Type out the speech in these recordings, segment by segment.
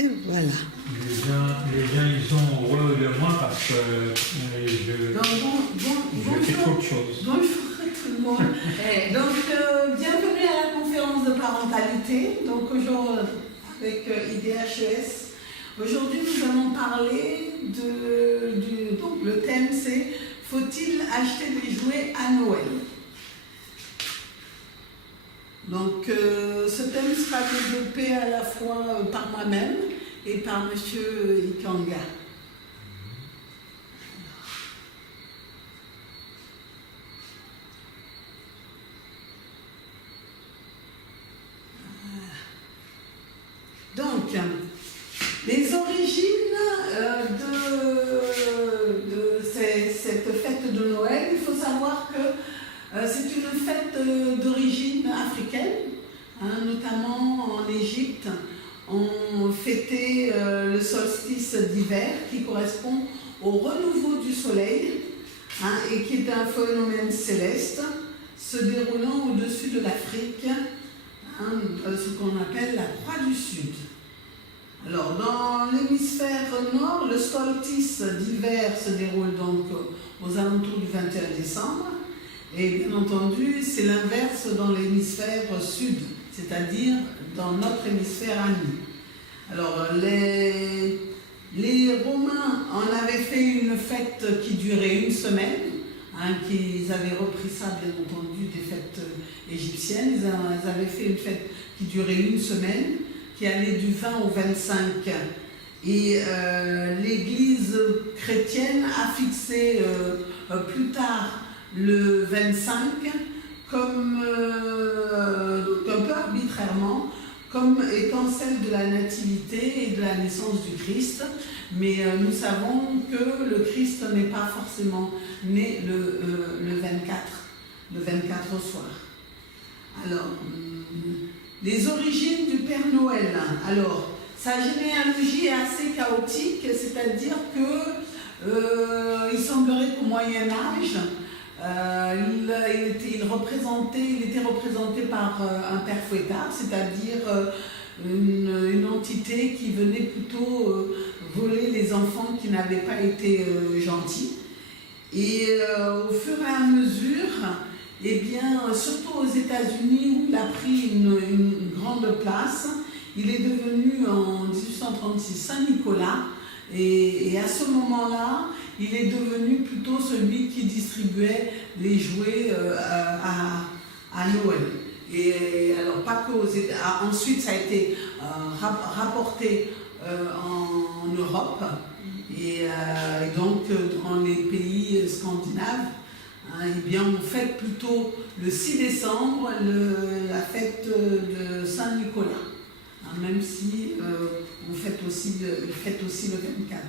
Et voilà. Les gens, ils ont horreur de moi parce que je fais trop de choses. Bonjour tout le monde. Donc, bienvenue à la conférence de parentalité. Donc, aujourd'hui, avec IDHES. Aujourd'hui, nous allons parler donc, le thème c'est « Faut-il acheter des jouets à Noël ?» Donc, ce thème sera développé à la fois par moi-même et par M. Ikanga. Donc, les origines de cette fête de Noël, il faut savoir que c'est une fête d'origine africaine, notamment en Égypte. On fêtait le solstice d'hiver qui correspond au renouveau du soleil et qui est un phénomène céleste se déroulant au-dessus de l'Afrique, ce qu'on appelle la croix du Sud. Alors, dans l'hémisphère nord, le solstice d'hiver se déroule donc aux alentours du 21 décembre. Et bien entendu, c'est l'inverse dans l'hémisphère sud, c'est-à-dire dans notre hémisphère à nous. Alors, les Romains en avaient fait une fête qui durait une semaine, qu'ils avaient repris ça, bien entendu, des fêtes égyptiennes. Ils avaient fait une fête qui durait une semaine, qui allait du 20 au 25. Et l'Église chrétienne a fixé plus tard le 25 comme un peu arbitrairement comme étant celle de la nativité et de la naissance du Christ, mais nous savons que le Christ n'est pas forcément né le 24 au soir. Alors, les origines du Père Noël. Alors, sa généalogie est assez chaotique, c'est-à-dire que il semblerait qu'au Moyen-Âge, il était représenté par un père fouettard, c'est-à-dire une entité qui venait plutôt voler les enfants qui n'avaient pas été gentils. Et au fur et à mesure, eh bien, surtout aux États-Unis où il a pris une grande place, il est devenu en 1836 Saint-Nicolas. Et à ce moment-là, il est devenu plutôt celui qui distribuait les jouets à Noël. Et alors, pas qu'aux États-Unis. Ensuite, ça a été rapporté en Europe et donc dans les pays scandinaves. Eh bien, on fête plutôt le 6 décembre la fête de Saint-Nicolas. Même si on fête aussi le 24.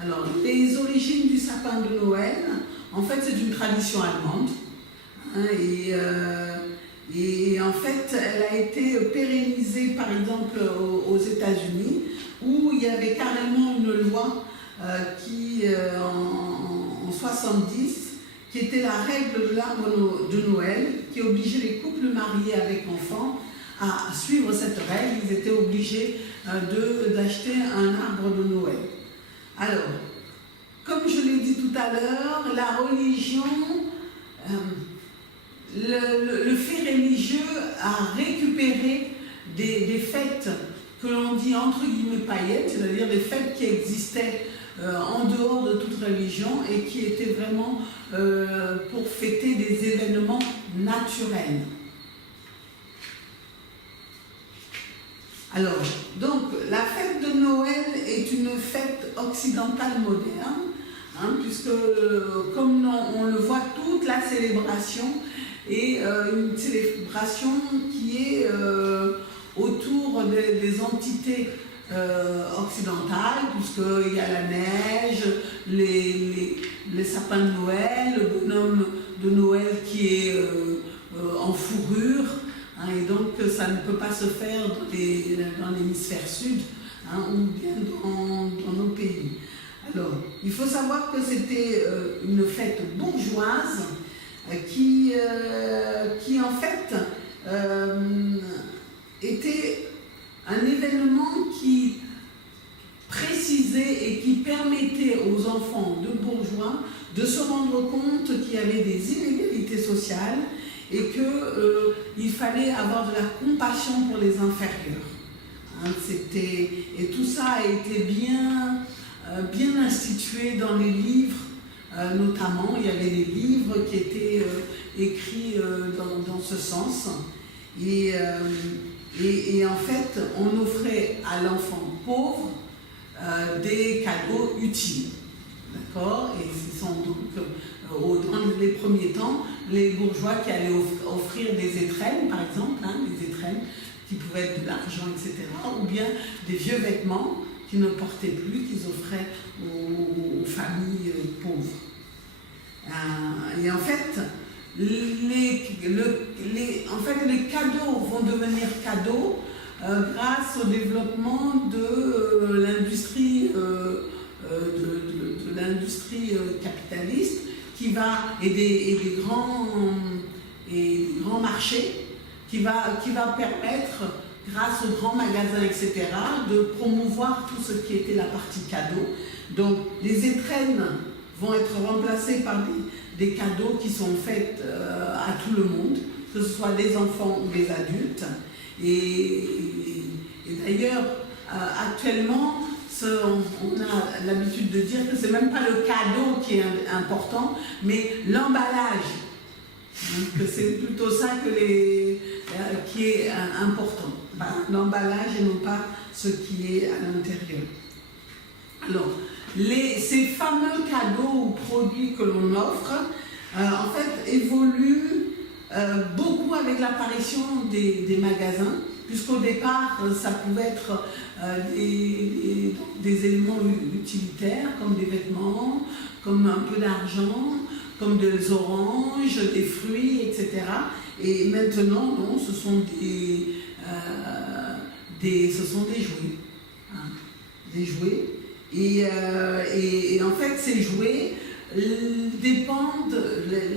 Alors, les origines du sapin de Noël, en fait, c'est une tradition allemande. Et en fait, elle a été pérennisée, par exemple, aux États-Unis, où il y avait carrément une loi qui, en 70, qui était la règle de l'arbre de Noël, qui obligeait les couples mariés avec enfants à suivre cette règle. Ils étaient obligés d'acheter un arbre de Noël. Alors, comme je l'ai dit tout à l'heure, la religion, le fait religieux a récupéré des fêtes que l'on dit entre guillemets païennes, c'est-à-dire des fêtes qui existaient en dehors de toute religion et qui étaient vraiment pour fêter des événements naturels. Alors, donc, la fête de Noël est une fête occidentale moderne, puisque, comme on le voit, toute la célébration est une célébration qui est autour des entités occidentales, puisqu'il y a la neige, les sapins de Noël, le bonhomme de Noël qui est en fourrure. Et donc, ça ne peut pas se faire dans l'hémisphère sud ou bien dans nos pays. Alors, il faut savoir que c'était une fête bourgeoise qui en fait, était un événement qui permettait aux enfants de bourgeois de se rendre compte qu'il y avait des inégalités sociales et qu'il fallait avoir de la compassion pour les inférieurs. Hein, et tout ça a été bien institué dans les livres, notamment. Il y avait des livres qui étaient écrits dans ce sens. Et en fait, on offrait à l'enfant pauvre des cadeaux utiles. D'accord? Et ce sont donc, dans les premiers temps, les bourgeois qui allaient offrir des étrennes, par exemple, des étrennes qui pouvaient être de l'argent, etc., ou bien des vieux vêtements qu'ils ne portaient plus, qu'ils offraient aux familles pauvres. Et en fait, les cadeaux vont devenir cadeaux grâce au développement de l'industrie capitaliste et des grands marchés qui va permettre, grâce aux grands magasins, etc., de promouvoir tout ce qui était la partie cadeau. Donc les étrennes vont être remplacées par des cadeaux qui sont faits à tout le monde, que ce soit des enfants ou des adultes. Et d'ailleurs, actuellement, on a l'habitude de dire que ce n'est même pas le cadeau qui est important, mais l'emballage. Que c'est plutôt ça qui est important. L'emballage et non pas ce qui est à l'intérieur. Alors, ces fameux cadeaux ou produits que l'on offre, en fait, évoluent beaucoup avec l'apparition des magasins, puisqu'au départ, ça pouvait être des éléments utilitaires, comme des vêtements, comme un peu d'argent, comme des oranges, des fruits, etc. Et maintenant, non, ce sont des jouets. Hein, des jouets. Et en fait, ces jouets dépendent, les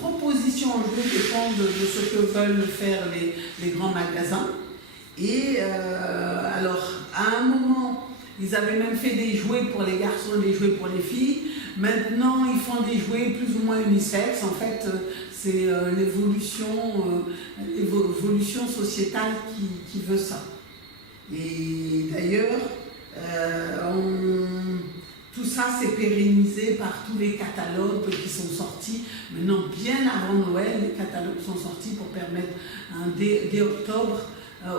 propositions en jouets dépendent de ce que veulent faire les grands magasins. Et alors, à un moment, ils avaient même fait des jouets pour les garçons et des jouets pour les filles. Maintenant, ils font des jouets plus ou moins unisexes. En fait, c'est l'évolution sociétale qui veut ça. Et d'ailleurs, tout ça s'est pérennisé par tous les catalogues qui sont sortis. Maintenant, bien avant Noël, les catalogues sont sortis pour permettre dès octobre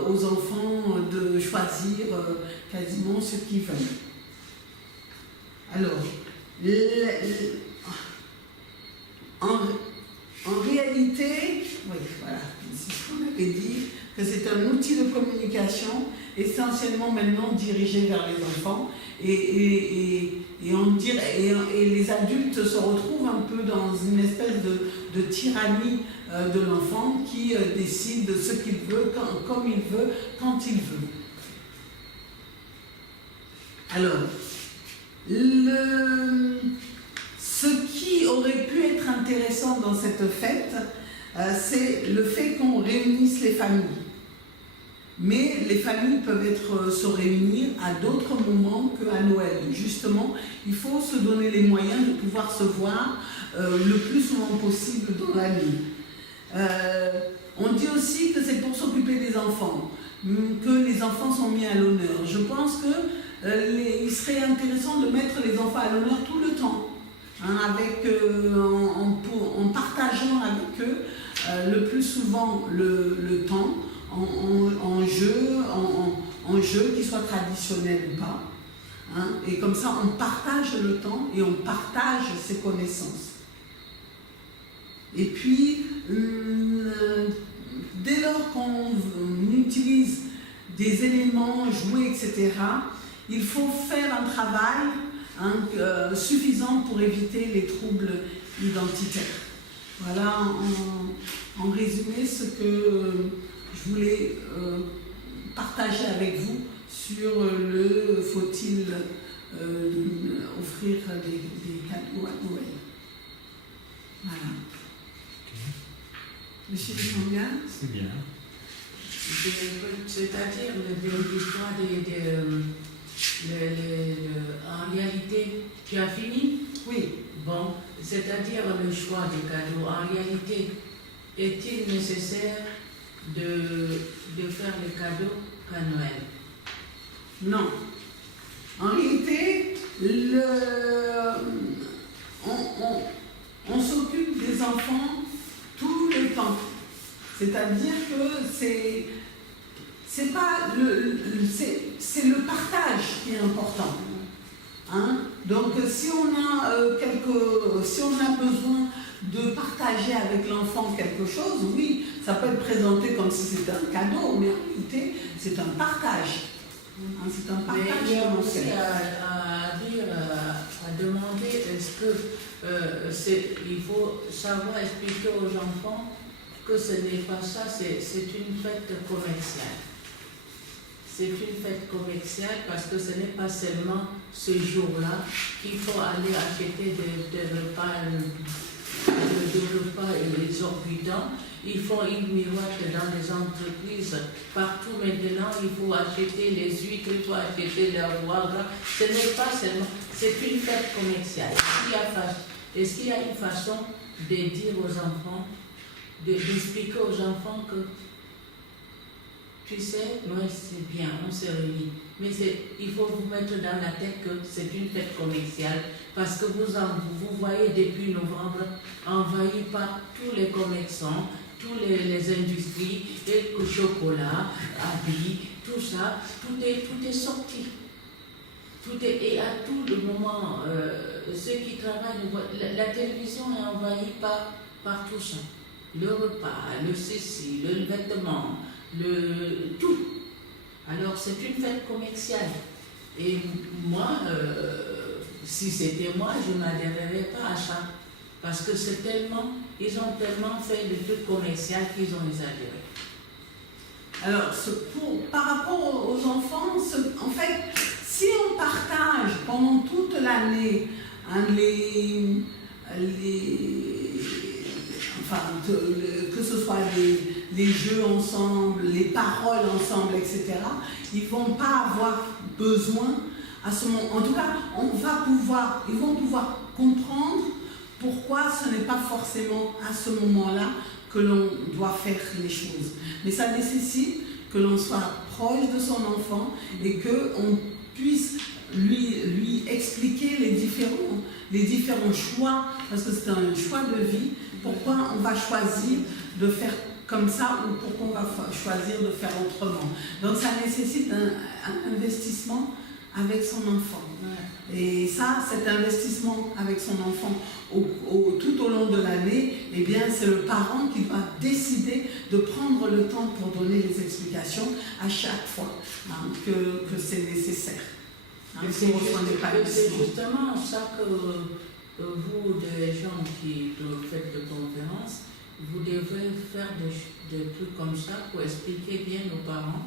aux enfants de choisir quasiment ce qu'ils veulent. Alors, en réalité, oui, voilà, c'est ce qu'on avait dit, que c'est un outil de communication essentiellement maintenant dirigé vers les enfants et les adultes se retrouvent un peu dans une espèce de tyrannie de l'enfant qui décide de ce qu'il veut, comme il veut, quand il veut. Alors, ce qui aurait pu être intéressant dans cette fête, c'est le fait qu'on réunisse les familles. Mais les familles peuvent se réunir à d'autres moments qu'à Noël. Justement, il faut se donner les moyens de pouvoir se voir le plus souvent possible dans la nuit. On dit aussi que c'est pour s'occuper des enfants, que les enfants sont mis à l'honneur. Je pense qu'il serait intéressant de mettre les enfants à l'honneur tout le temps, hein, en partageant avec eux le plus souvent le temps, en jeu, qui soit traditionnel ou pas. Hein, et comme ça, on partage le temps et on partage ses connaissances. Et puis, dès lors qu'on utilise des éléments, jouets, etc., il faut faire un travail suffisant pour éviter les troubles identitaires. Voilà en résumé ce que je voulais partager avec vous sur faut-il offrir des cadeaux à Noël. Voilà. Monsieur Desmangas ? C'est bien. C'est-à-dire l'histoire en réalité Tu as fini? Oui. Bon, c'est-à-dire le choix des cadeaux. En réalité, est-il nécessaire de faire les cadeaux qu'à Noël? Non. En réalité, on s'occupe des enfants tout le temps. C'est-à-dire que c'est pas c'est le partage qui est important. Hein? Donc si on a besoin de partager avec l'enfant quelque chose, oui, ça peut être présenté comme si c'était un cadeau, mais en réalité, c'est un partage. Hein, c'est un partage. Mais il y a aussi à demander, est-ce que il faut savoir expliquer aux enfants que ce n'est pas ça, c'est une fête commerciale. C'est une fête commerciale parce que ce n'est pas seulement ce jour-là qu'il faut aller acheter des repas exorbitants. Ils font une miroite dans les entreprises. Partout maintenant, il faut acheter les huîtres, il faut acheter le foie gras. Ce n'est pas seulement, c'est une fête commerciale. Est-ce qu'il y a une façon de dire aux enfants, d'expliquer aux enfants que, tu sais, Noël c'est bien, on se réunit. Mais il faut vous mettre dans la tête que c'est une fête commerciale parce que vous voyez depuis novembre envahi par tous les commerçants, tous les industries, le chocolat, habits, tout ça, tout est sorti. Et à tout le moment, ceux qui travaillent, la télévision est envahie par tout ça. Le repas, le ceci, le vêtement, tout. Alors c'est une fête commerciale. Et moi, si c'était moi, je ne m'adhérerais pas à ça. Parce que ils ont tellement fait de trucs commerciaux qu'ils ont exagéré. Alors, par rapport aux enfants, en fait, si on partage pendant toute l'année hein, que ce soit les jeux ensemble, les paroles ensemble, etc., ils ne vont pas avoir besoin à ce moment. En tout cas, ils vont pouvoir comprendre pourquoi ce n'est pas forcément à ce moment-là que l'on doit faire les choses. Mais ça nécessite que l'on soit proche de son enfant et qu'on puisse lui expliquer les différents choix, parce que c'est un choix de vie, pourquoi on va choisir de faire comme ça ou pourquoi on va choisir de faire autrement. Donc ça nécessite un investissement avec son enfant. Et ça, cet investissement avec son enfant tout au long de l'année, eh bien, c'est le parent qui va décider de prendre le temps pour donner les explications à chaque fois hein, que c'est nécessaire. Hein, c'est justement ça que vous, des gens qui faites de conférences, vous devez faire des trucs comme ça pour expliquer bien aux parents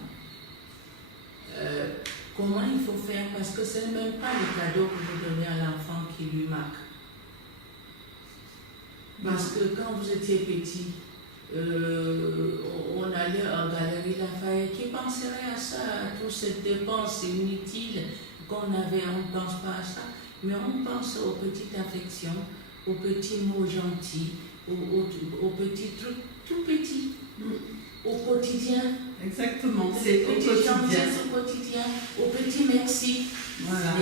comment il faut faire, parce que ce n'est même pas le cadeau que vous donnez à l'enfant qui lui marque. Parce que quand vous étiez petit, on allait en Galerie Lafayette, qui penserait à ça, à toutes ces dépenses inutiles qu'on avait, on ne pense pas à ça, mais on pense aux petites affections, aux petits mots gentils, aux petits trucs tout petits, au quotidien. Exactement, c'est au quotidien, au petit merci. Voilà.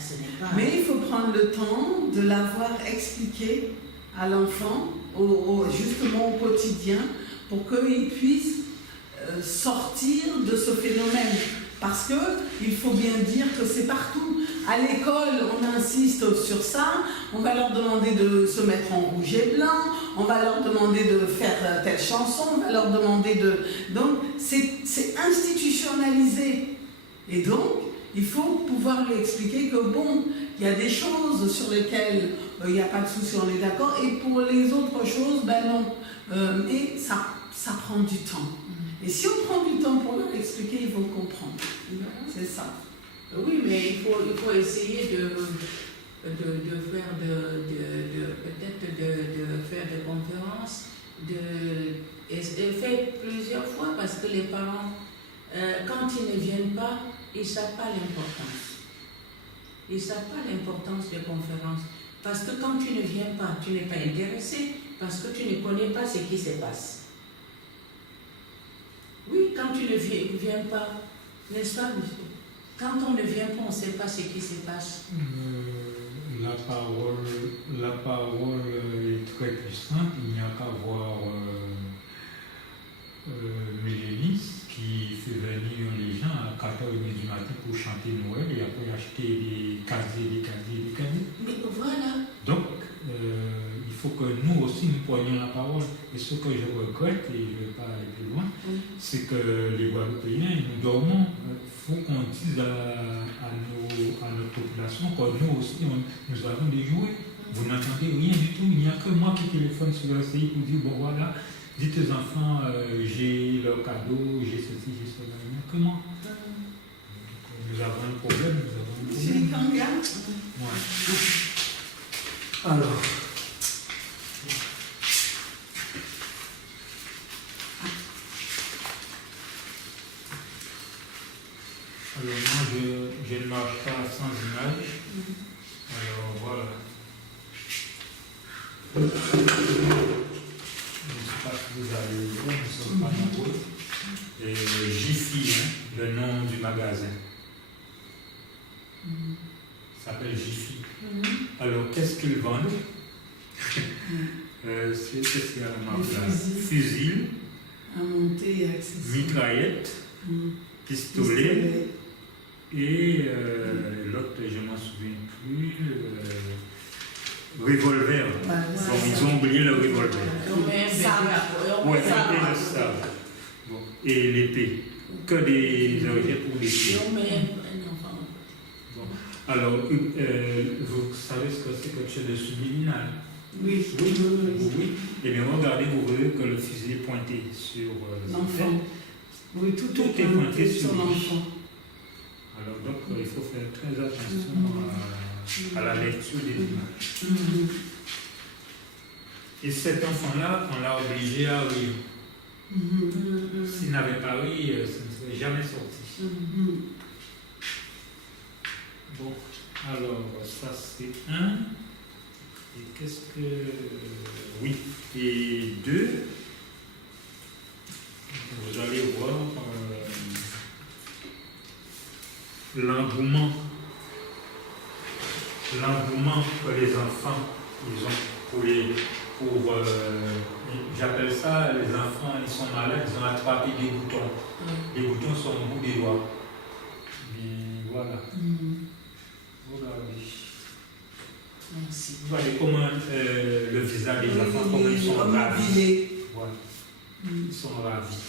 Ce n'est pas. Mais il faut prendre le temps de l'avoir expliqué à l'enfant, justement au quotidien, pour qu'il puisse sortir de ce phénomène. Parce qu'il faut bien dire que c'est partout. À l'école, on insiste sur ça, on va leur demander de se mettre en rouge et blanc, on va leur demander de faire telle chanson, on va leur demander de... Donc, c'est institutionnalisé. Et donc, il faut pouvoir lui expliquer que bon, il y a des choses sur lesquelles il n'y a pas de souci, on est d'accord, et pour les autres choses, ben non. Et ça prend du temps. Et si on prend du temps pour leur expliquer, ils vont comprendre. C'est ça. Oui, mais il faut essayer de faire peut-être de faire des conférences, et faire plusieurs fois, parce que les parents, quand ils ne viennent pas, ils ne savent pas l'importance. Ils ne savent pas l'importance des conférences. Parce que quand tu ne viens pas, tu n'es pas intéressé, parce que tu ne connais pas ce qui se passe. Oui, quand tu ne viens pas, n'est-ce pas, monsieur? Quand on ne vient pas, on ne sait pas ce qui se passe. La parole est très puissante. Il n'y a qu'à voir Mélénis qui fait venir les gens à 4h30 du matin pour chanter Noël et après acheter des casiers. Mais voilà. Donc, il faut que nous aussi nous prenions la parole. Et ce que je regrette, et je ne vais pas aller plus loin, c'est que les Guadeloupéens, nous dormons. Il faut qu'on dise à notre population que nous aussi, nous avons des jouets. Vous n'entendez rien du tout. Il n'y a que moi qui téléphone sur le CI pour dire, bon voilà, dites aux enfants, j'ai leur cadeau, j'ai ceci, j'ai cela. Il n'y a que moi. Nous avons un problème. C'est Kanga. Ouais. Alors. Alors moi, je ne marche pas sans image. Alors voilà. Je ne sais pas si vous allez le voir, nous ne sommes pas nombreux. Jiffy, le nom du magasin. Ça s'appelle Jiffy. Alors qu'est-ce qu'ils vendent? C'est spécialement fusil, à monter et accessible. mitraillette, pistolet. Et l'autre, je ne m'en souviens plus, revolver. Bon, ils ont oublié le revolver. Ouais, et le sabre. Bon. Et l'épée. Que des objets pour l'épée. Bon. Alors, vous savez ce que c'est que tu es de subliminal? Oui. Oui. Et bien, regardez, vous voyez que le fusil est pointé sur l'enfant. Oui, tout est pointé sur l'enfant. Alors, donc, il faut faire très attention à la lecture des images. Et cet enfant-là, on l'a obligé à rire. S'il n'avait pas ri, ça ne serait jamais sorti. Bon, alors, ça c'est un. Et qu'est-ce que. Oui. Et deux, vous allez voir. L'engouement que les enfants ils ont pour j'appelle ça, les enfants ils sont malades, ils ont attrapé des boutons. Les boutons sont au bout des doigts. Mais voilà. Regardez. Merci. Vous voyez comment le visage des enfants, comment ils sont ravis. Voilà. Ils sont ravis.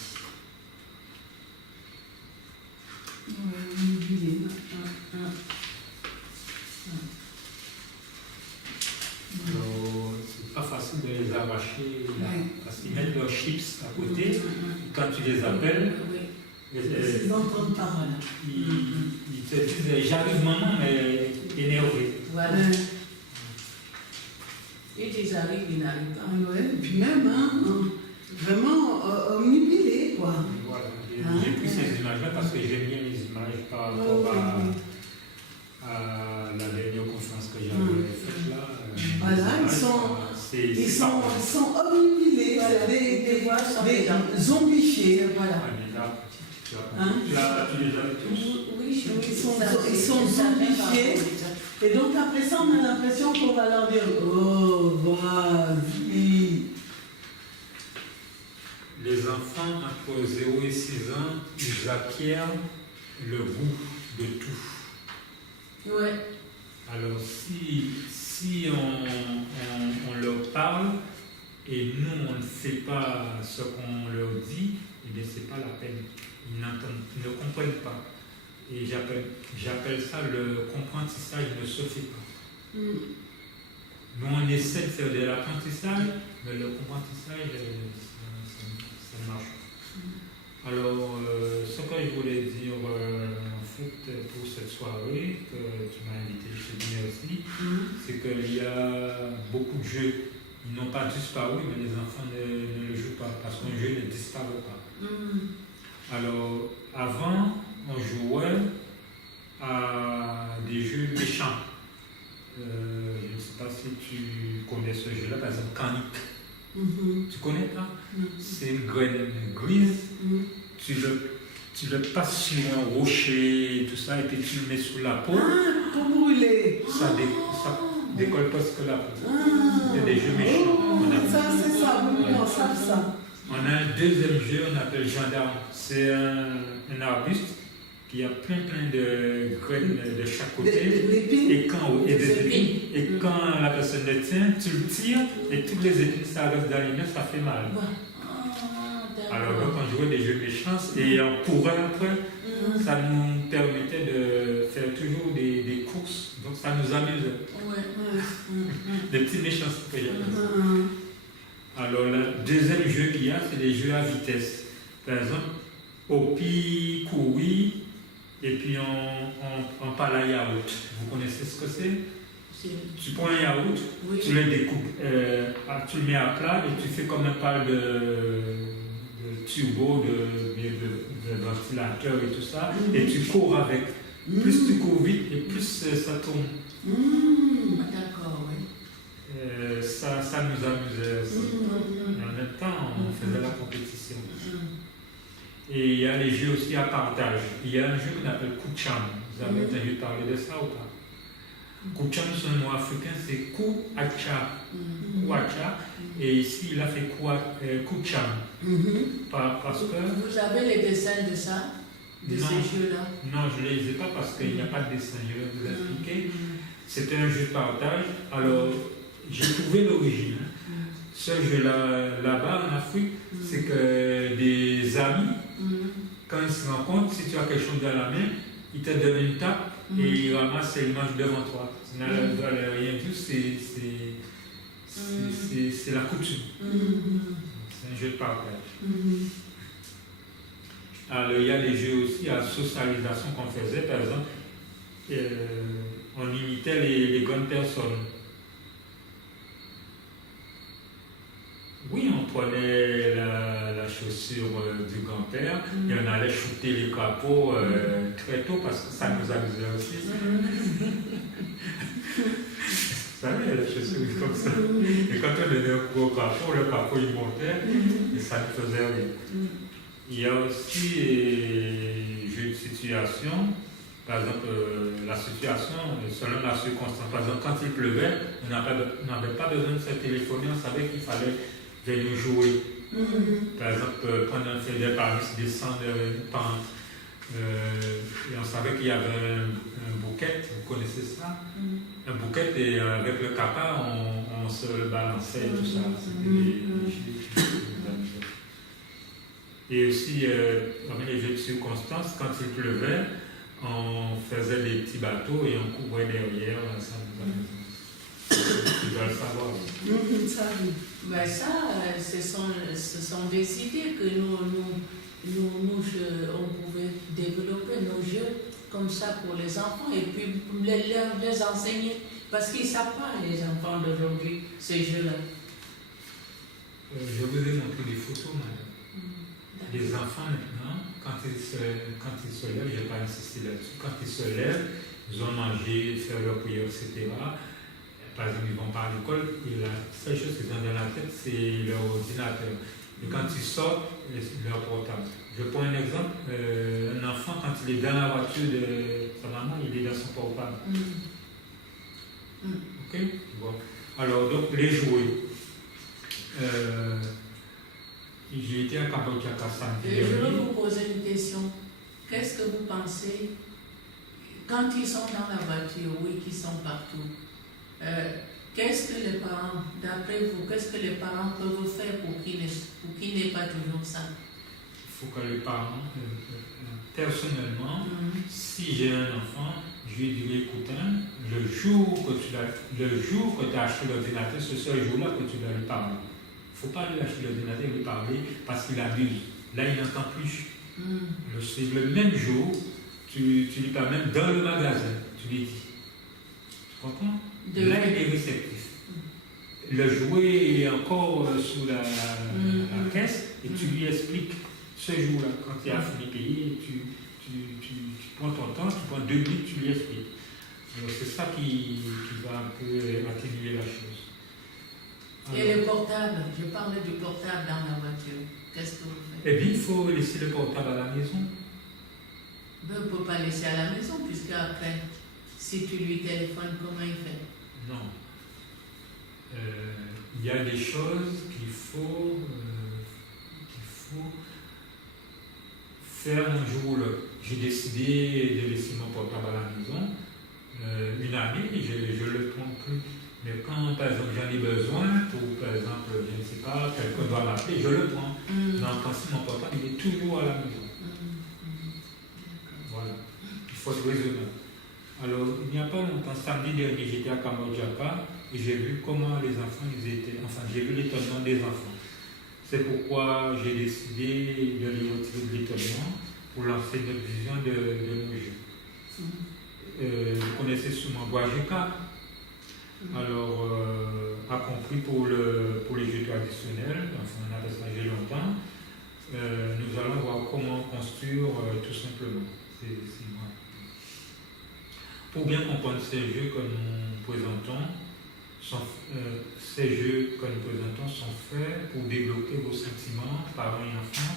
C'est pas facile de les arracher là, parce qu'ils mettent leurs chips à côté. Quand tu les appelles, ils n'entendent pas. Ils te disent j'arrive maman, mais énervé. Voilà. Et ils arrivent, ils n'arrivent pas. Ouais, et puis même, vraiment omnibilé, quoi. Voilà. J'ai pris ces images-là parce que j'aime bien les images par rapport à la dernière conférence que j'avais faite là. Voilà, ils sont omnibilés, voilà. des zombifiés. Voilà. Tu les as tous? Oui, ils sont zombifiés. Et donc après ça, on a l'impression qu'on va leur dire oh, vas-y. Les enfants entre 0 et 6 ans, ils acquièrent le goût de tout. Ouais. Alors si on leur parle et nous on ne fait pas ce qu'on leur dit, eh bien c'est pas la peine. Ils ne comprennent pas. Et j'appelle ça le comprentissage ne se fait pas. Nous on essaie de faire de l'apprentissage, mais le comprentissage ça ne marche pas. Alors ce que je voulais dire en fait pour cette soirée que tu m'as invité, je te dis merci, c'est qu'il y a beaucoup de jeux. Ils n'ont pas disparu, mais les enfants ne le jouent pas parce qu'un jeu ne disparaît pas. Alors, avant, on jouait à des jeux méchants. par exemple canique. Mhm. Tu connais pas? Mhm. C'est une graine grise. Mhm. Tu le passes sur un rocher et tout ça, et puis tu le mets sous la peau. Ah, pour brûler. Ça décolle presque la peau. Ah. C'est des jeux méchants. Ça, c'est ça, oui, on savent ça. On a un deuxième jeu, on appelle gendarme. C'est un arbuste qui a plein de graines de chaque côté. L'épine. Et des épines. épines. Et quand la personne le tient, tu le tires et toutes les épines, ça reste dans les mains, ça fait mal. Alors donc on jouait des jeux méchants et on courait après. Ça nous permettait de faire toujours des courses. Donc ça nous amusait. Des petits méchants. Alors le deuxième jeu qu'il y a, c'est des jeux à vitesse. Par exemple, Opi, Koui, et puis on parle à yaourt. Vous connaissez ce que c'est? Tu prends un yaourt, Oui. tu le découpes, tu le mets à plat et tu fais comme un pal de turbo, de ventilateur et tout ça, et tu cours avec. Plus tu cours vite et plus ça tourne. D'accord, oui. Ça nous amusait aussi. Et en même temps, on faisait la compétition. Et il y a les jeux aussi à partage. Il y a un jeu qu'on appelle Koucham. Vous avez entendu parler de ça ou pas? Koucham, son mot africain, c'est Kouacha. Kouacha. Et ici, il a fait Koucham. Parce que... Vous avez les dessins de ça? De Non. ces jeux-là? Non, je ne les ai pas parce qu'il n'y a pas de dessin. Je vais vous expliquer. C'était un jeu de partage. Alors, j'ai trouvé l'origine. Ce jeu-là, là-bas en Afrique, c'est que des amis, quand ils se rencontrent, si tu as quelque chose dans la main, ils te donnent une tape et ils ramassent et ils mangent devant toi. Tu n'as rien vu, c'est la coutume. C'est un jeu de partage. Alors, il y a des jeux aussi à socialisation qu'on faisait. Par exemple, on imitait les grandes personnes. Oui, on prenait la chaussure du grand-père et on allait shooter les crapauds très tôt parce que ça nous amusait aussi. Vous savez, la chaussure comme ça. Et quand on donnait un coup au crapaud, le crapaud il montait et ça nous faisait rire. Il y a aussi des jeux de situation. Par exemple, la situation, selon la circonstance. Par exemple, quand il pleuvait, on n'avait pas besoin de se téléphoner, on savait qu'il fallait venir jouer. Par exemple, quand on faisait par exemple descendre une pente, et on savait qu'il y avait un bouquet, vous connaissez ça? Un bouquet, et avec le capa, on se le balançait et tout ça. Et aussi, parmi les jeux de circonstances, quand il pleuvait, on faisait des petits bateaux et on courait derrière. Ça nous amusait. Tu dois le savoir. Ben ça, ce sont des idées que on pouvait développer nos jeux comme ça pour les enfants et puis les enseigner. Parce qu'ils ne savent pas, les enfants d'aujourd'hui, ces jeux-là. Je vous ai montré des photos, madame. Les enfants maintenant, quand ils se lèvent, je n'ai pas insisté là-dessus, quand ils se lèvent, ils ont mangé, fait leur prière, etc. Par exemple, ils vont pas à l'école et la seule chose qu'ils ont dans la tête, c'est leur ordinateur. Et quand ils sortent, leur portable. Je prends un exemple, un enfant, quand il est dans la voiture de sa maman, il est dans son portable. Ok? Bon. Alors, donc, les jouets. J'ai été à Kabotiaka samedi. Et je veux vous poser une question. Qu'est-ce que vous pensez quand ils sont dans la voiture, oui, qu'ils sont partout? Qu'est-ce que les parents, d'après vous, qu'est-ce que les parents peuvent faire pour qu'il n'ait pas toujours ça? Il faut que les parents, personnellement, si j'ai un enfant, je lui dirais, écoute, le jour que tu as acheté l'ordinateur, c'est ce jour-là que tu dois lui parler. Il ne faut pas lui acheter l'ordinateur et lui parler parce qu'il abuse. Là, il n'entend plus. C'est le même jour, tu lui parles même dans le magasin, tu lui dis. Tu comprends? Là, il est réceptif. Le jouet est encore sous la caisse et tu lui expliques ce jour-là, quand il a fini de payer, tu prends ton temps, tu prends 2 minutes, tu lui expliques. Alors c'est ça qui va un peu atténuer la chose. Et le portable, je parlais du portable dans la voiture. Qu'est-ce que vous faites? Eh bien, il faut laisser le portable à la maison. Ben, on ne peut pas laisser à la maison, puisque après, si tu lui téléphones, comment il fait? Non. Il y a des choses qu'il faut faire un jour ou l'autre. J'ai décidé de laisser mon portable à la maison. Une amie, je ne le prends plus. Mais quand, par exemple, j'en ai besoin, pour, par exemple, je ne sais pas, quelqu'un doit m'appeler, je le prends. Mais en principe, mon portable, il est toujours à la maison. Voilà. Il faut être raisonnable. Alors, il n'y a pas longtemps, samedi dernier, j'étais à Kamojaka et j'ai vu comment les enfants, ils étaient. Enfin, j'ai vu l'étonnement des enfants. C'est pourquoi j'ai décidé de les retirer de l'étonnement pour lancer notre vision de nos jeux. Vous connaissez sûrement Guajika. Alors, a compris pour les jeux traditionnels, enfin, on a passagé longtemps, nous allons voir comment construire tout simplement. C'est moi. Pour bien comprendre ces jeux que nous présentons, sont faits pour débloquer vos sentiments, parents et enfants,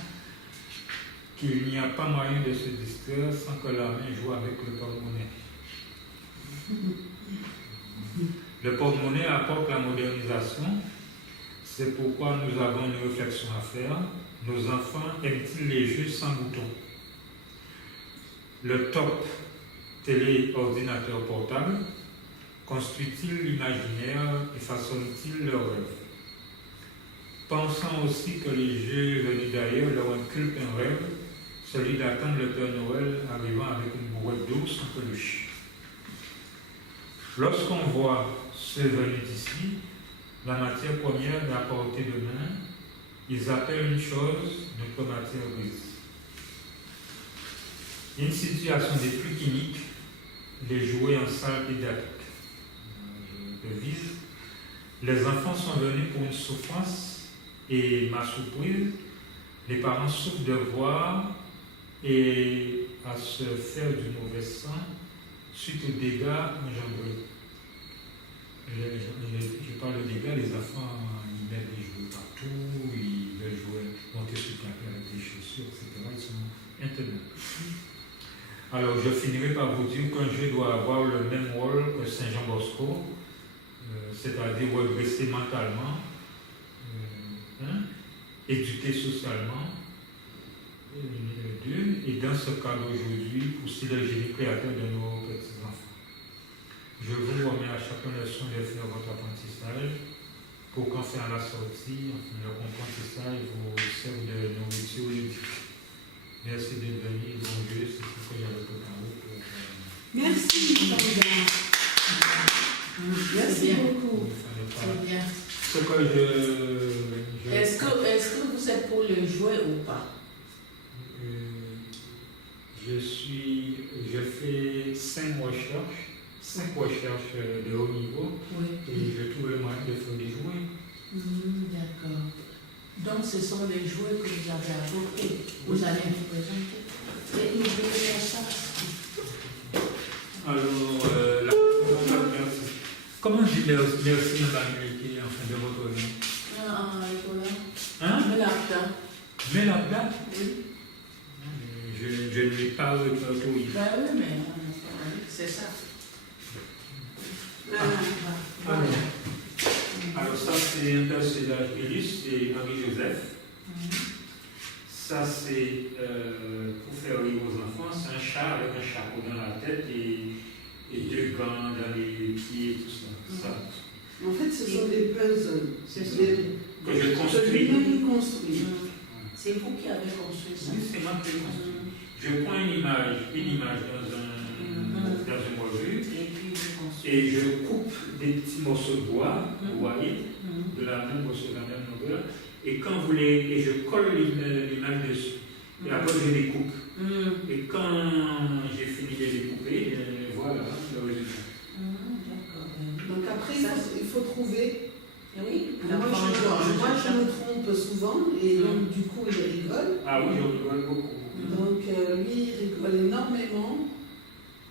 qu'il n'y a pas moyen de se distraire sans que la main joue avec le porte-monnaie. Le porte-monnaie apporte la modernisation, c'est pourquoi nous avons une réflexion à faire. Nos enfants aiment-ils les jeux sans boutons? Le top télé-ordinateur portable construit-il l'imaginaire et façonne-t-il leur rêve? Pensant aussi que les jeux venus d'ailleurs leur inculquent un rêve, celui d'attendre le Père Noël arrivant avec une boîte d'ours en peluche. Lorsqu'on voit ceux venus d'ici, la matière première est à portée de main, ils appellent une chose notre matière grise. Une situation des plus cliniques, les jouets en salle pédagogique. Je vise. Les enfants sont venus pour une souffrance et ma surprise, les parents souffrent de voir et à se faire du mauvais sang suite aux dégâts engendrés. Je parle de dégâts, les enfants ils mettent des jouets partout, ils veulent jouer, monter sur le tapis avec des chaussures, etc. Ils sont intenable. Alors je finirai par vous dire qu'un jeu doit avoir le même rôle que Saint Jean Bosco, c'est-à-dire redresser mentalement, éduquer socialement, et dans ce cadre aujourd'hui, aussi le génie créateur de nos petits-enfants. Je vous remets à chacun le soin de faire votre apprentissage pour qu'en faire la sortie, le apprentissage vous serve de nourriture et merci d'être venu. Bon Dieu, c'est ce que j'avais préparé pour. Merci, Sandra. Merci beaucoup. C'est bien. Ce que Est-ce que vous êtes pour le jouer ou pas? Je fais 5 recherches de haut niveau, et je trouve le moyen de faire des jouets. D'accord. Donc ce sont les jouets que vous avez apportés. Vous allez nous présenter. Et nous verrons ça. Alors, merci. Comment je dis merci en américain, enfin, de votre nom? Voilà. Hein? Melapda. Melapda? Oui. Je ne l'ai pas retrouvé. Ben oui, mais c'est ça. Alors ça, c'est un personnage illustre, c'est Henri-Joseph. Ça, c'est pour faire rire aux enfants, c'est un chat avec un chapeau dans la tête et 2 gants dans les pieds et tout ça. En fait, ce sont des puzzles. Que je construis. C'est vous qui avez construit ça. Oui, c'est moi qui l'ai construit. Je prends une image dans un module et je coupe des petits morceaux de bois, vous voyez, de la même longueur, et je colle l'image dessus. Et après, je découpe. Et quand j'ai fini de découper, voilà le résultat. Donc après, il faut trouver. Oui. Moi, je me trompe souvent et donc du coup, il rigole. Ah oui, je rigole beaucoup. Donc lui, il rigole énormément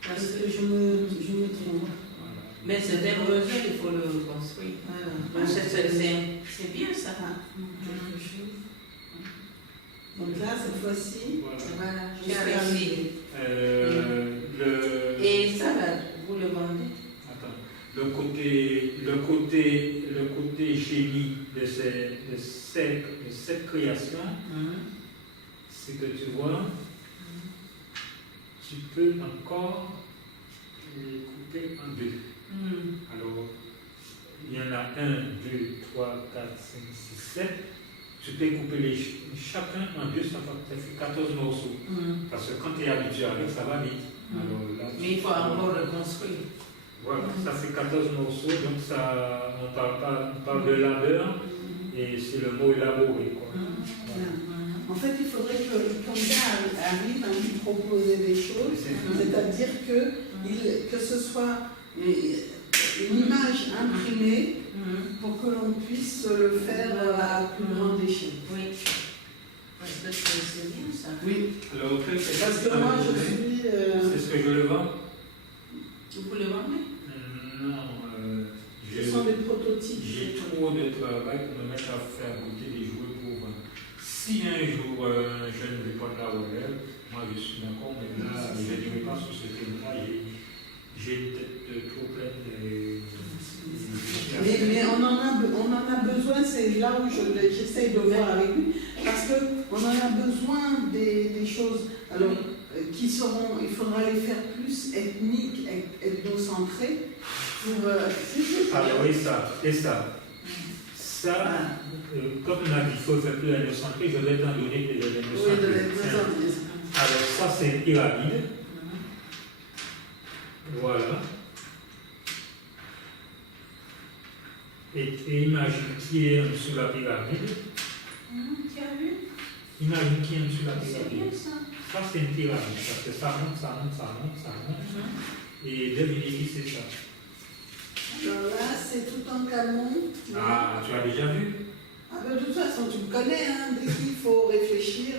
parce que je me trompe. Voilà. Mais c'est un besoin, il faut le construire. Voilà. C'est bien ça. Quelque chose. Donc là, cette fois-ci, Voilà. Voilà, j'ai réussi. Et ça, là, vous le vendez? Attends. Le côté génie de cette création, c'est que tu vois, tu peux encore les couper en deux. Alors, il y en a 1, 2, 3, 4, 5, 6, 7. Tu peux couper chacun en deux, ça fait 14 morceaux. Parce que quand tu es habitué avec, ça va vite. Alors, là, mais il faut encore le construire. Voilà, ça fait 14 morceaux, donc ça, on parle de labeur, et c'est le mot élaboré. Quoi. Voilà. En fait, il faudrait que le candidat arrive à lui proposer des choses, c'est-à-dire que ce soit une image imprimée pour que l'on puisse le faire à plus grande échelle. Oui. Parce que c'est bien ça. Oui. Alors, Parce que moi, je suis... C'est ce que je le vends? Vous le vendez? Non, ce sont des prototypes. j'ai trop de travail pour me mettre à faire goûter des jouets pour vendre. Si un jour je ne vais pas de la relève, moi je suis d'accord, mais là, je ne dirai pas sur ce thème-là, j'ai une tête trop pleine de... Mais on en a besoin, c'est là où j'essaye de voir avec lui, parce qu'on en a besoin des choses alors, qui seront, il faudra les faire plus ethniques, ethnocentrées, pour... Alors, et ça. Ça, comme on a dit, il faut faire plus ethnocentré, je vais t'en donner des ethnocentrés. Alors, ça, c'est une pyramide. Voilà. Et imagine qui est en dessous de la pyramide. Tu as vu? Imagine qui est en dessous de la C'est pyramide. bien ça. Ça, c'est une pyramide, parce que ça monte. Et devinez qui c'est ça. Alors là, c'est tout en camon. Ah, tu as déjà vu? Ah ben, de toute façon, tu me connais, hein, dès qu'il faut réfléchir.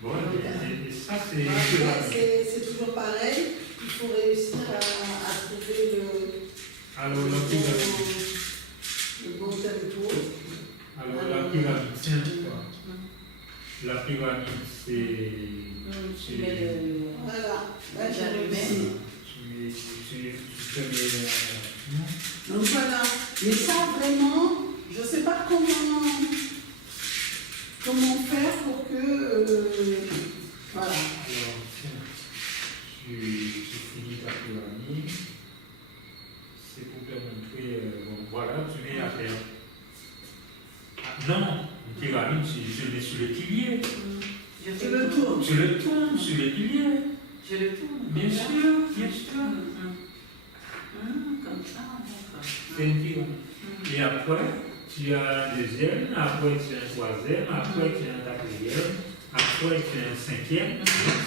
Bon, et ça, c'est une Après, pyramide. c'est toujours pareil, il faut réussir à trouver Alors, la pyramide. le bon tempo. Alors, la pyramide, c'est un quoi? La pyramide, c'est... Tu mets le... Voilà, là j'ai J'allumais. réussi. Tu te mets... Donc voilà, mais ça vraiment, je ne sais pas comment faire pour que... voilà. Alors, tiens, tu finis ta pyramide. C'est pour te montrer... bon, voilà, tu mets à terre. Ah, non, une pyramide, tu le mets sur le pilier. Tu le tournes. Tu le tournes sur le pilier. Je le tourne. Bien sûr, bien sûr. Comme ça, d'accord. C'est une pyramide. Et après, tu as un deuxième, après tu as un troisième, après tu as un quatrième, après tu as un cinquième.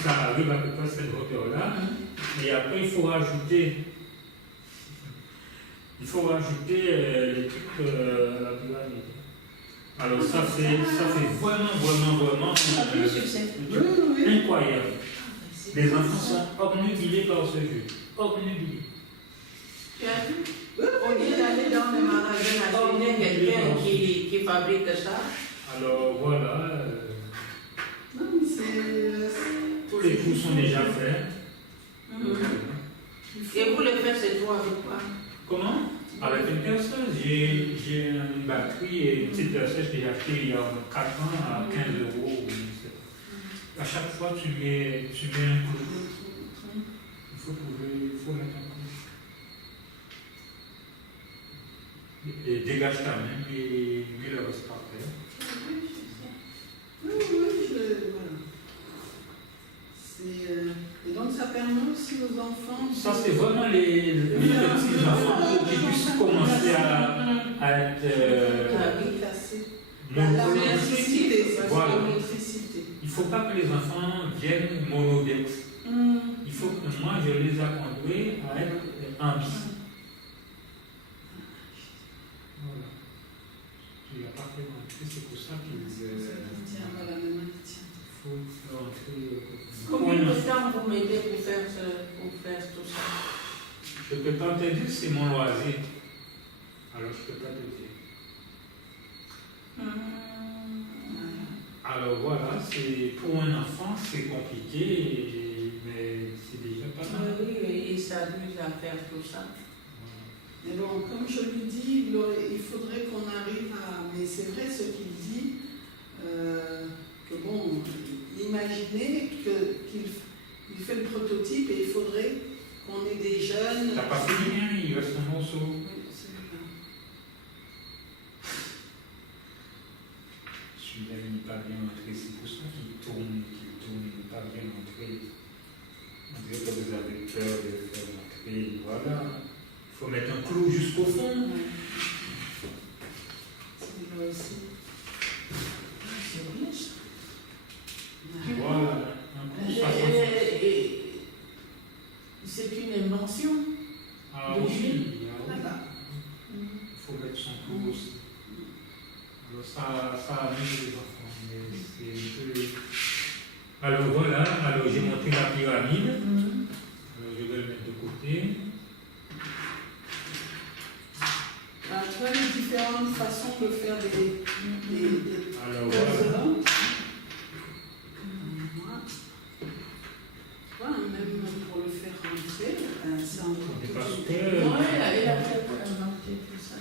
Ça arrive à peu près à cette hauteur-là. Et après, il faut rajouter les trucs à la pyramide. Alors ça fait vraiment incroyable. Les enfants sont obnubilés par ce jeu. Obnubilés. Tu as vu? On est allé dans le magasin acheter quelqu'un qui fabrique ça. Alors voilà. Non, mais c'est... Tous les coups sont déjà faits. Et vous le faites, c'est toi avec quoi? Comment? Avec une perceuse. J'ai une batterie et une petite perceuse que j'ai achetée il y a 4 ans à 15 €. À chaque fois, tu mets un coup. Il faut mettre un coup. Et dégage ta main et mets le reste par terre. Oui, voilà. Et donc ça permet aussi aux enfants... Ça, c'est vraiment les petits enfants qui puissent commencer à être motricité. Voilà. Motricité. Il ne faut pas que les enfants viennent monodex. Il faut que moi, je les accompagne à être ambitieux. Voilà. Tu l'as parfaitement fait, c'est pour ça qu'il faut rentrer. Combien de temps vous mettez pour faire tout ça? Je ne peux pas te dire, c'est mon loisir. Alors, je ne peux pas te dire. Alors voilà, pour un enfant, c'est compliqué, mais c'est déjà pas mal. Oui, il s'amuse à faire tout ça. Mais bon, comme je lui dis, il faudrait qu'on arrive à... Mais c'est vrai ce qu'il dit, que bon, imaginez qu'il fait le prototype et il faudrait qu'on ait des jeunes... T'as pas fini, hein, il reste un morceau. Oui, celui-là. Celui-là, il n'est pas bien entré, c'est pour ça qu'il tourne, il n'est pas bien entré. On dirait que vous avez peur de faire entrer, voilà. Il faut mettre un clou jusqu'au fond. Ouais. Celui-là aussi. C'est bien ça. Voilà, un clou, ça C'est une invention. Ah de oui, Jules. Voilà. il faut mettre son clou aussi. Alors ça amuse les enfants, mais c'est un peu... Alors voilà, alors j'ai monté la pyramide. Alors je vais le mettre de côté. Tu vois les différentes façons de faire des Alors puzzles. voilà. Voilà, même pour le faire rentrer, c'est encore Et toute parce une que- technique. Oui, il a fait pour inventer tout ça.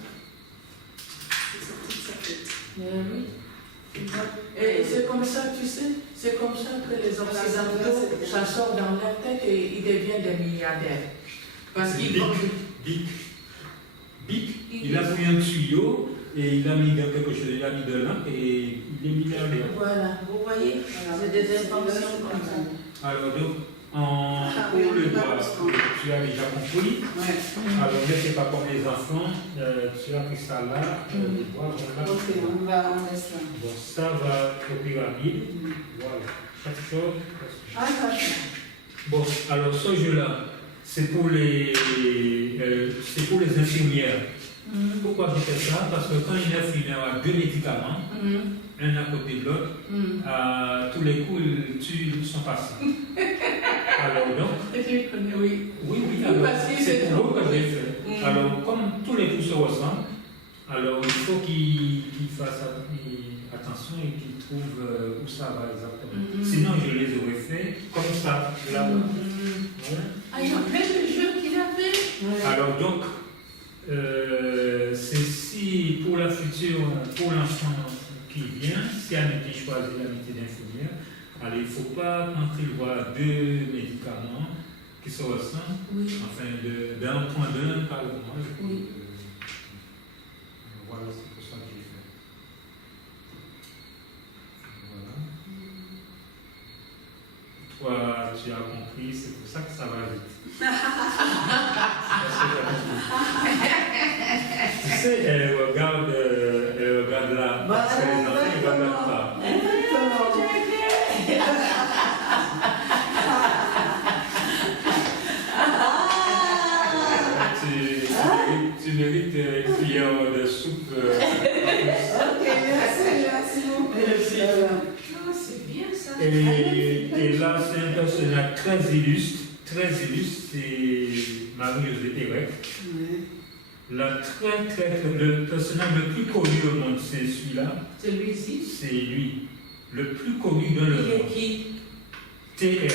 C'est sorti de sa tête. Oui. Et c'est comme ça, tu sais, c'est comme ça que les Occidentaux, ça sort dans leur tête et ils deviennent des milliardaires. Parce qu'ils vont... Bic, il a pris un tuyau et il a mis dans quelque chose, il a mis de l'encre et il est milliardaire. Voilà, vous voyez, c'est des inventions comme ça. Alors donc, pour le doigt, tu as déjà compris. Ouais. Alors ne c'est pas comme les enfants, tu as pris ça là, le doigt, voilà. Ok, on laisse là. Bon, ça va aux pyramides. Voilà, chaque chose. Ah, d'accord. Bon, alors ce jeu-là, c'est pour les infirmières. Pourquoi je fais ça? Parce que quand une infirmière a 2 médicaments, un à côté de l'autre, à tous les coups, ils tuent son patient. Alors donc, Je connais, oui. oui, alors, Parce que c'est c'est pour trop. vous que j'ai fait. Alors, comme tous les coups se ressemblent, alors il faut qu'ils fassent attention et qu'ils trouvent où ça va exactement. Sinon, je les aurais fait comme ça, là. Ouais. Ah, il y a plein de jeux qu'il a fait. Ouais. Alors donc, c'est si pour la future, pour l'enfant qui vient, si Amitié choisit l'amitié d'infirmière, alors il ne faut pas quand il voit 2 médicaments qui se ressemblent, Oui. enfin d'un point d'un par le mois. Oui. Voilà, c'est pour ça que j'ai fait. Voilà. Toi, tu as compris, c'est pour ça que ça va vite. Tu sais, elle regarde là, parce que les enfants ne regardent pas. Tu mérites une cuillère de soupe. Ok, merci beaucoup. Ah, c'est bien ça. Et là, c'est un personnage très illustre, c'est Marie-Josée Pérec. Le personnage le plus connu au monde, c'est celui-là. Celui-ci. C'est lui. Le plus connu dans le Il est monde. qui? TR.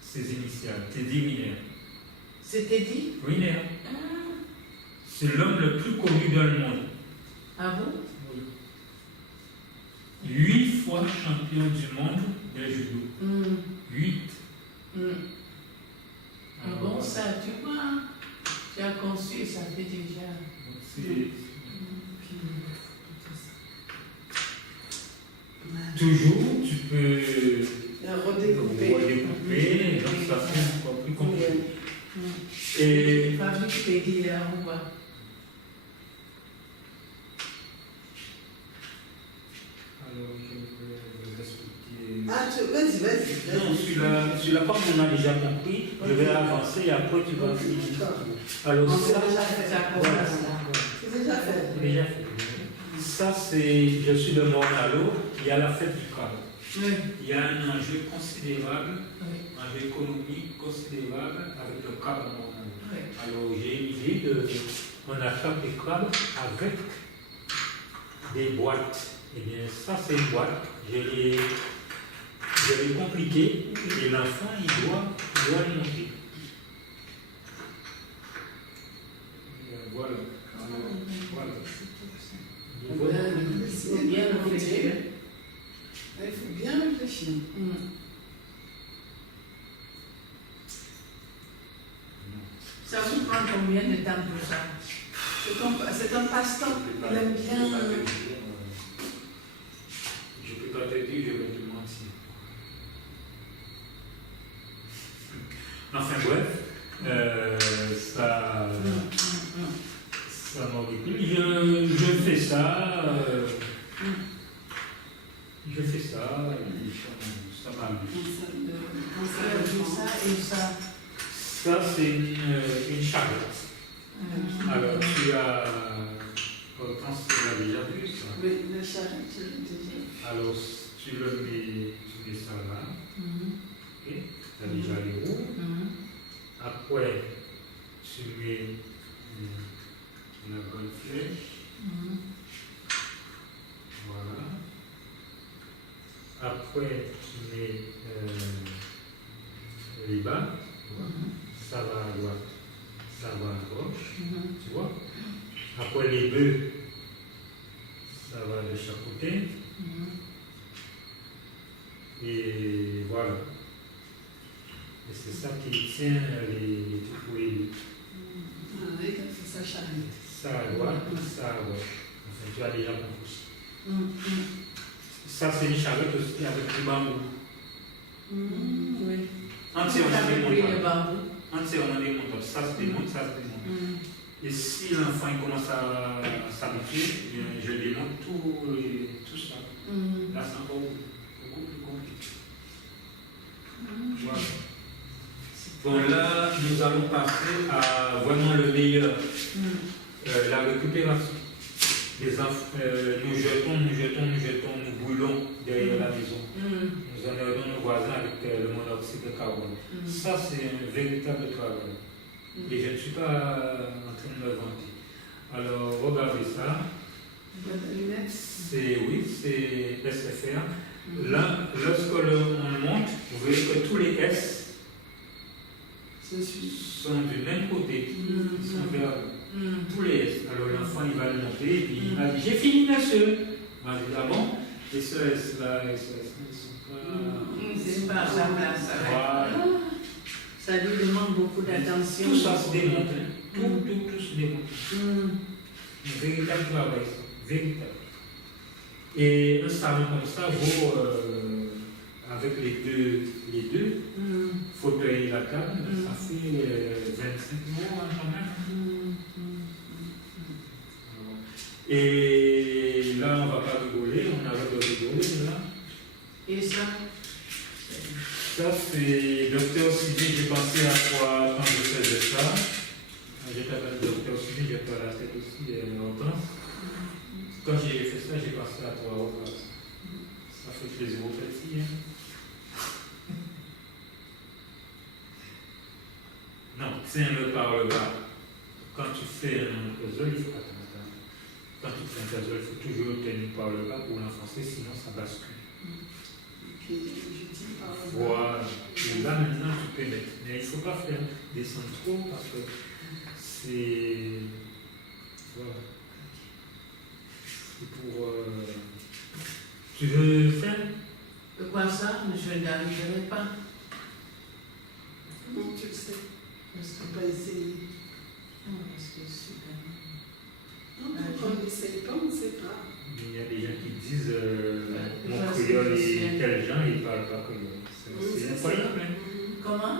Ses initiales. Teddy Riner. C'était dit? Riner. C'est l'homme le plus connu dans le monde. Ah bon? 8 fois champion du monde de judo. 8. Ah bon, ça, tu vois, tu as conçu, ça fait déjà. Toujours, tu peux Redécouper. donc ça fait encore plus compliqué. Et Et fabrique Peggy là, on voit. alors, je vais vous expliquer. Ah, vas-y. Non, celui-là, comme on a déjà compris, je vais avancer et après tu vas finir. Alors, ça, C'est déjà fait. c'est déjà fait. Ça, c'est Je suis de Morne-à-l'eau, il y a la fête du crabe. Oui. Il y a un enjeu considérable, Oui. un enjeu économique considérable avec le crabe à Morne-à-l'eau. Alors j'ai une idée on attrape les crabes avec des boîtes. Eh bien, ça c'est une boîte. Je l'ai compliqué et l'enfant il doit le monter. Voilà. Voilà. Il faut bien réfléchir. Il faut bien réfléchir. Ça vous prend combien de temps pour ça? C'est un passe-temps. Il aime bien. Je ne peux pas te dire, je vais te mentir. Enfin bref, ça m'horripile. Je fais ça. Je fais ça et ça m'amuse. Ça, c'est une charlotte. Alors, tu as. Autant tu l'as déjà vu, ça. Oui, la charlotte, je l'ai déjà vu. Alors, tu mets ça là. Ok. Tu as déjà les roues. Après, tu mets la bonne flèche. Voilà. Après, tu mets les bas. Ça va à droite, ça va à gauche. Tu vois? Après, les bœufs, ça va de chaque côté. Et voilà. Et c'est ça qui tient les tout. Ah oui, ça charlotte. Ça à droite, ça à gauche. Enfin, tu as déjà compris. Ça, c'est une charlotte aussi avec du bambou. Oui. Entièrement démontable. Entièrement démontable. Ça se démonte, ça se démonte. Et si l'enfant il commence à s'habituer, je démonte tout ça. Là, c'est encore beaucoup plus compliqué. Voilà. Bon, là, nous allons passer à vraiment le meilleur. La récupération. Les enfants, nous jetons, nous brûlons derrière la maison. Nous emmerdons nos voisins avec le monoxyde de carbone. Ça, c'est un véritable travail. Et je ne suis pas en train de me vanter. Alors, regardez ça. C'est SFR. Là, lorsque on le monte, vous voyez que tous les S sont du même côté. Ils sont vers tous les S. Alors l'enfant il va le monter et puis il va dire j'ai fini monsieur. On va dire ah bon. Et ce S là, ils sont pas. C'est pas à sa place. Voilà. Ça lui demande beaucoup d'attention. Tout ça se démonte. Tout se démonte. Un véritable travail, ça. Véritable. Et un salon comme ça vaut, avec les deux fauteuils et la table, ça fait 25 € quand même. Et là, on ne va pas rigoler, on arrête de rigoler là. Et ça? Ça, c'est Docteur Sidi, j'ai pensé à toi quand je faisais ça. J'ai tapé Docteur Sidi, j'ai pas la tête aussi longtemps. Quand j'ai fait ça, j'ai pensé à toi. Ça fait plaisir aux petits. Non, tiens le par le bas. Quand tu fais un puzzle, il faut quand tu fais un puzzle, il faut toujours tenir par le bas pour l'enfoncer, sinon ça bascule. Voilà. Et là maintenant tu peux mettre. Mais il ne faut pas faire descendre trop parce que c'est. Voilà. C'est pour. Tu veux faire? De quoi ça? Je n'arriverai pas. Comment tu le sais? Parce que tu n'as pas essayé. Non, parce que c'est Non, quand on n'essaye pas, on ne sait pas. Il y a des gens qui disent mon créole est tel genre, il ne parle pas créole. C'est incroyable. Comment?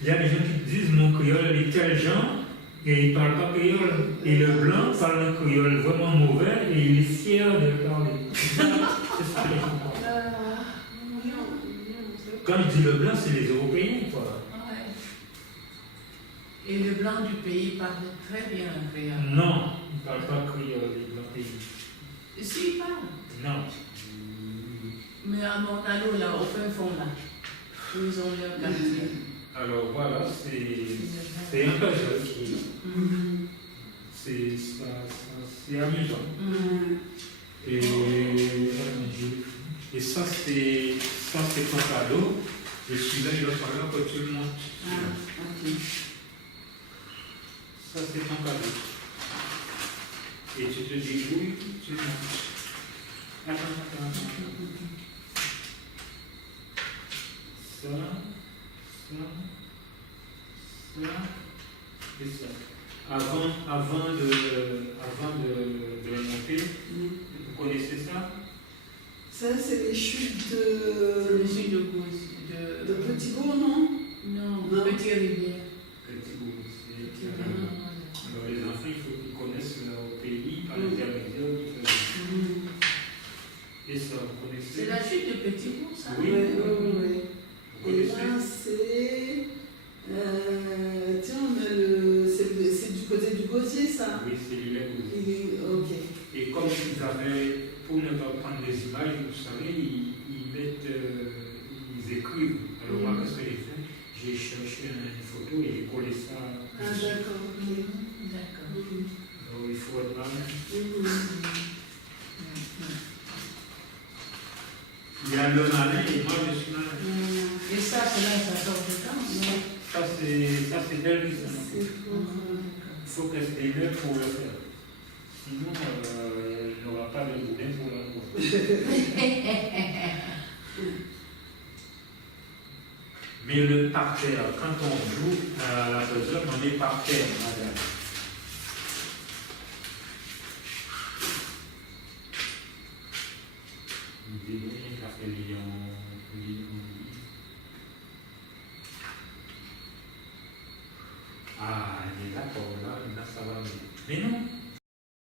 Il y a des gens qui disent mon créole est tel genre et il ne parle pas créole. Et le blanc parle un créole vraiment mauvais et il est fier de le parler. C'est ça les gens. Quand je dis le blanc, c'est les Européens, quoi. Et le blanc du pays parle très bien créole. Non, ils ne parlent pas créole, les blancs pays. Si, ils parlent. Non. Mais à Montalo, là, au fin fond, là, où ils ont leur quartier. Alors voilà, c'est un puzzle qui est là. C'est amusant. Et ça, c'est ton cadeau. Et celui-là, il va falloir que tu le montes. Ok. Ça, c'est ton cadeau. Et tu te débrouilles, tu le montes. Attends. Ça, et ça. Avant de le monter, vous connaissez ça? Ça, c'est les chutes de de Petit Bourg, non? Non, Petit Rivière. Petit Bourg, alors les enfants, il faut qu'ils connaissent leur pays par l'intermédiaire du Et ça, vous connaissez? C'est la chute de Petit Bourg, ça? Oui. Oui. Vous Et connaissez? là, c'est. Tiens, c'est du côté du Gosier, ça? Oui, c'est l'île Gosier. Ok. Et comme ils avaient, pour ne pas prendre des images, vous savez, ils écrivent. Alors moi, qu'est-ce que j'ai fait? J'ai cherché une photo et j'ai collé ça. Ah, d'accord, ok. D'accord. Alors il faut être malin. Il y a le malin et moi je suis malin. Et ça, c'est là, ça sort de temps? Ça c'est Delvis. Il faut rester neuf pour le faire. Sinon, il n'aura pas de boulet pour la voix. Mais le parterre, quand on joue à la puzzle, on est par terre, madame. Ah, il est d'accord, là ça va mieux. Mais non,